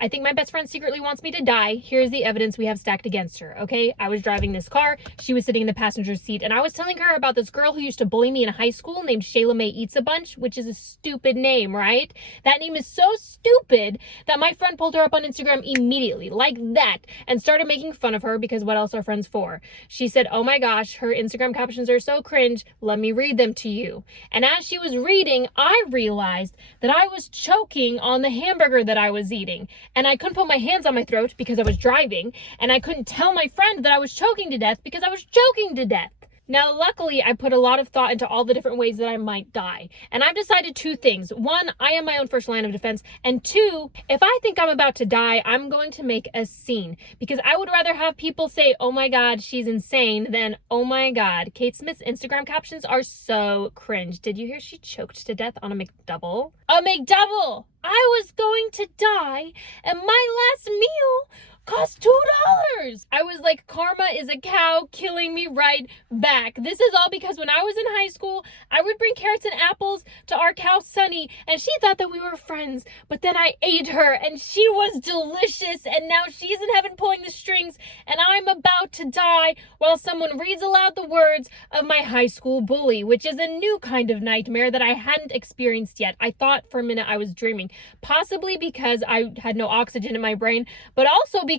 I think my best friend secretly wants me to die. Here's the evidence we have stacked against her, okay? I was driving this car. She was sitting in the passenger seat, and I was telling her about this girl who used to bully me in high school named Shayla Mae Eats a Bunch, which is a stupid name, right? That name is so stupid that my friend pulled her up on Instagram immediately, like that, and started making fun of her because what else are friends for? She said, oh my gosh, her Instagram captions are so cringe. Let me read them to you. And as she was reading, I realized that I was choking on the hamburger that I was eating. And I couldn't put my hands on my throat because I was driving. And I couldn't tell my friend that I was choking to death because I was choking to death. Now, luckily, I put a lot of thought into all the different ways that I might die. And I've decided two things. One, I am my own first line of defense. And two, if I think I'm about to die, I'm going to make a scene. Because I would rather have people say, oh my God, she's insane, than, oh my God, Kate Smith's Instagram captions are so cringe. Did you hear she choked to death on a McDouble? A McDouble! I was going to die, and my last meal cost $2. I was like, karma is a cow killing me right back. This is all because when I was in high school, I would bring carrots and apples to our cow Sunny, and she thought that we were friends. But then I ate her, and she was delicious, and now she's in heaven pulling the strings, and I'm about to die while someone reads aloud the words of my high school bully, which is a new kind of nightmare that I hadn't experienced yet. I thought for a minute I was dreaming, possibly because I had no oxygen in my brain, but also because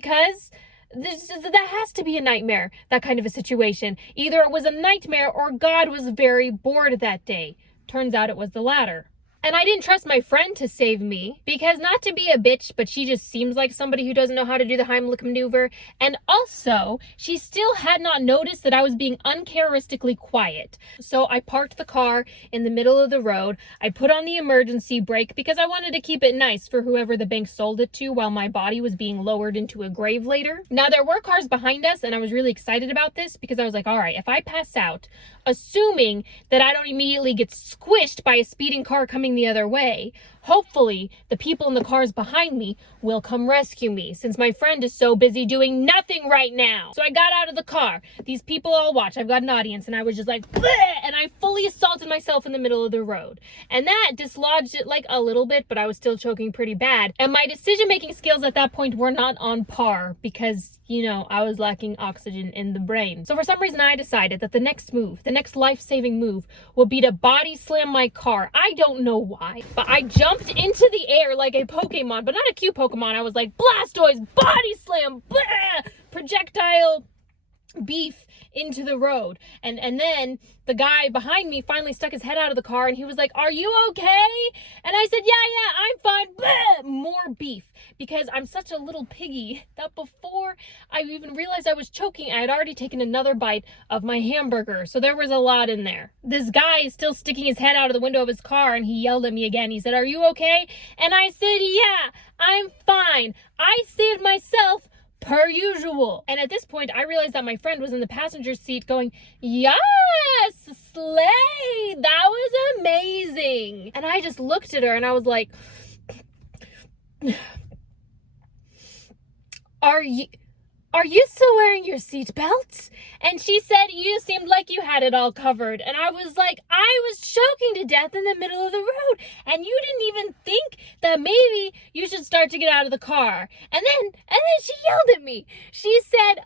that has to be a nightmare, that kind of a situation. Either it was a nightmare or God was very bored that day. Turns out it was the latter. And I didn't trust my friend to save me because, not to be a bitch, but she just seems like somebody who doesn't know how to do the Heimlich maneuver. And also, she still had not noticed that I was being uncharacteristically quiet. So I parked the car in the middle of the road. I put on the emergency brake because I wanted to keep it nice for whoever the bank sold it to while my body was being lowered into a grave later. Now, there were cars behind us, and I was really excited about this because I was like, all right, if I pass out, assuming that I don't immediately get squished by a speeding car coming the other way, hopefully the people in the cars behind me will come rescue me, since my friend is so busy doing nothing right now. So I got out of the car. These people all watch. I've got an audience, and I was just like, bleh! And I fully assaulted myself in the middle of the road. And that dislodged it like a little bit, but I was still choking pretty bad. And my decision-making skills at that point were not on par because, you know, I was lacking oxygen in the brain. So for some reason, I decided that the next move, the next life-saving move, would be to body slam my car. I don't know why, but I jumped into the air like a Pokemon, but not a cute Pokemon. I was like, Blastoise, body slam, blah! Projectile beef into the road. And then the guy behind me finally stuck his head out of the car, and he was like, are you okay? And I said, yeah, I'm fine. Blah! More beef, because I'm such a little piggy that before I even realized I was choking, I had already taken another bite of my hamburger. So there was a lot in there. This guy is still sticking his head out of the window of his car, and he yelled at me again. He said, are you okay? And I said, yeah, I'm fine. I saved myself per usual. And at this point, I realized that my friend was in the passenger seat going, yes, slay, that was amazing. And I just looked at her and I was like, Are you still wearing your seatbelt? And she said, you seemed like you had it all covered. And I was like, I was choking to death in the middle of the road, and you didn't even think that maybe you should start to get out of the car. And then she yelled at me. She said,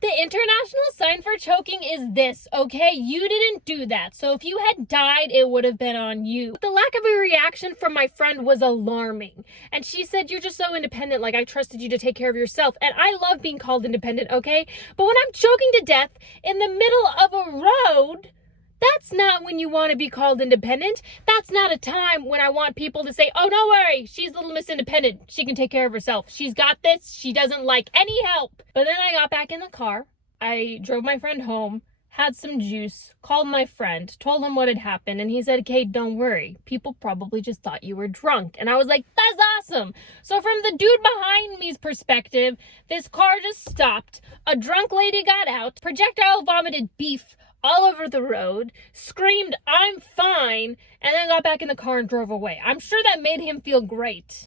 the international sign for choking is this, okay? You didn't do that. So if you had died, it would have been on you. But the lack of a reaction from my friend was alarming. And she said, you're just so independent. Like, I trusted you to take care of yourself. And I love being called independent, okay? But when I'm choking to death in the middle of a road, that's not when you want to be called independent. That's not a time when I want people to say, oh, don't worry, she's Little Miss Independent. She can take care of herself. She's got this. She doesn't like any help. But then I got back in the car. I drove my friend home, had some juice, called my friend, told him what had happened, and he said, Kate, don't worry. People probably just thought you were drunk. And I was like, that's awesome. So from the dude behind me's perspective, this car just stopped. A drunk lady got out, projectile vomited beef all over the road, screamed, I'm fine, and then got back in the car and drove away. I'm sure that made him feel great.